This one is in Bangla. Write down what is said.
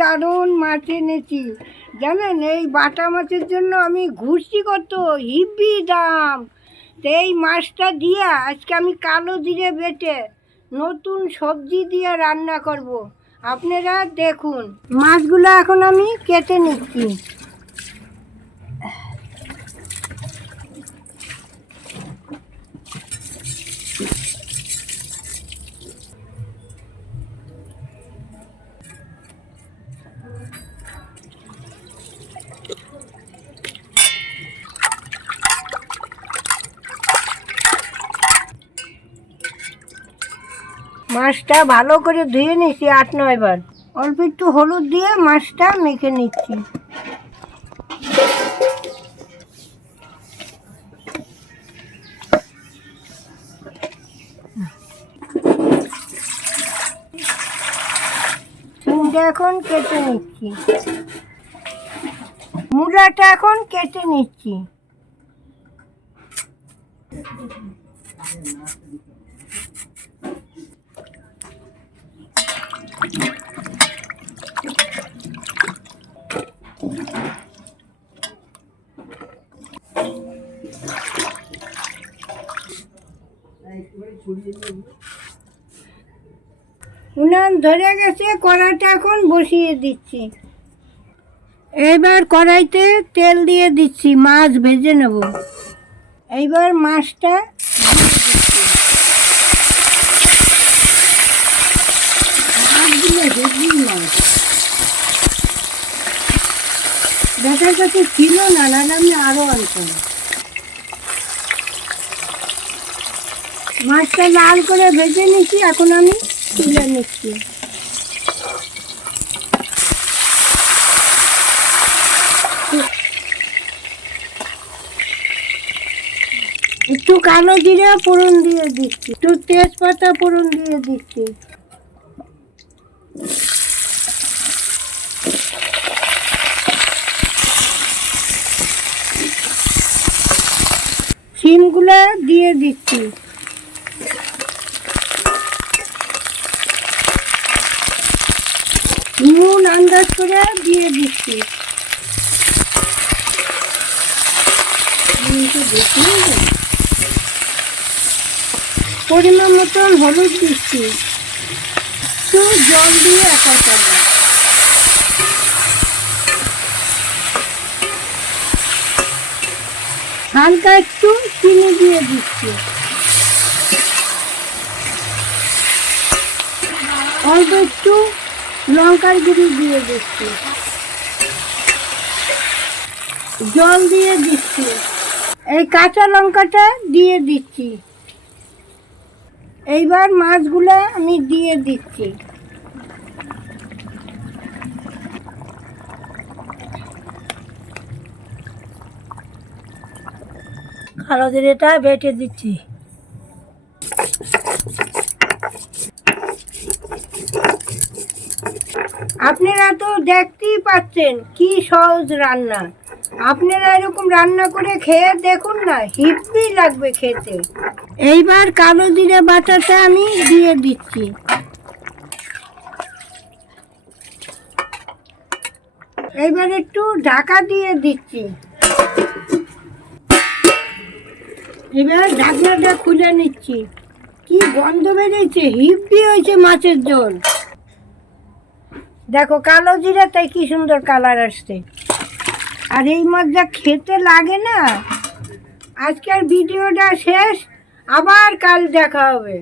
দারুণ মাছ এনেছি। জানেন, এই বাটা মাছের জন্য আমি ঘুষি কত, হিব্বি দাম। তো এই মাছটা দিয়ে আজকে আমি কালো দিয়ে বেটে নতুন সবজি দিয়ে রান্না করব। আপনারা দেখুন। মাছগুলো এখন আমি কেটে নিচ্ছি। মাছটা ভালো করে ধুয়ে নিচ্ছি আট নয় বার। অল্প একটু হলুদ দিয়ে মাছটা মেখে নিচ্ছি। এখন কেটে নিচ্ছি। মুড়াটা এখন কেটে নিচ্ছি। উনান ধরে গেছে, কড়াইটা এখন বসিয়ে দিচ্ছি। এবার কড়াইতে তেল দিয়ে দিচ্ছি, মাছ ভেজে নেব। এইবার মাছটা দেখার কাছে ছিল না, নাহলে আমি আরও আনতাম। মাছটা লাল করে ভেজে নিচ্ছি এখন আমি তুলে নিচ্ছি। একটু কালো জিরে ফোড়ন দিয়ে দিচ্ছি, একটু তেজপাতা ফোড়ন দিয়ে দিচ্ছি। সিমগুলো দিয়ে দিচ্ছি। নুন আন্দাজ করে দিয়ে দিচ্ছি। পরিমাণ মতন হলুদ দিচ্ছি। একটু জল দিয়ে কষাবো হালকা একটু চিনি দিয়ে দিচ্ছি। অল্প একটু লঙ্কার গুঁড়ি দিয়ে দিচ্ছি। জল দিয়ে দিচ্ছি। এই কাঁচা লঙ্কাটা দিয়ে দিচ্ছি। এইবার মাছগুলো আমি দিয়ে দিচ্ছি। কালো জিরেটা বেটে দিচ্ছি। আপনারা তো দেখতেই পাচ্ছেন কি সহজ রান্না। আপনারা এরকম রান্না করে খেয়ে দেখুন না হিব্বি লাগবে খেতে। এইবার কালো জিরে বাটাটা আমি দিয়ে দিচ্ছি। এইবার একটু ঢাকা দিয়ে দিচ্ছি। এবার ঢাকনাটা খুলে নিচ্ছি। কি গন্ধ বেরিয়েছে হিব্বি হয়েছে মাছের ঝোল দেখো, কালো জিরা, তাই কি সুন্দর কালার আসছে। আর এই যা খেতে লাগে না। আজকের ভিডিওটা শেষ, আবার কাল দেখা হবে।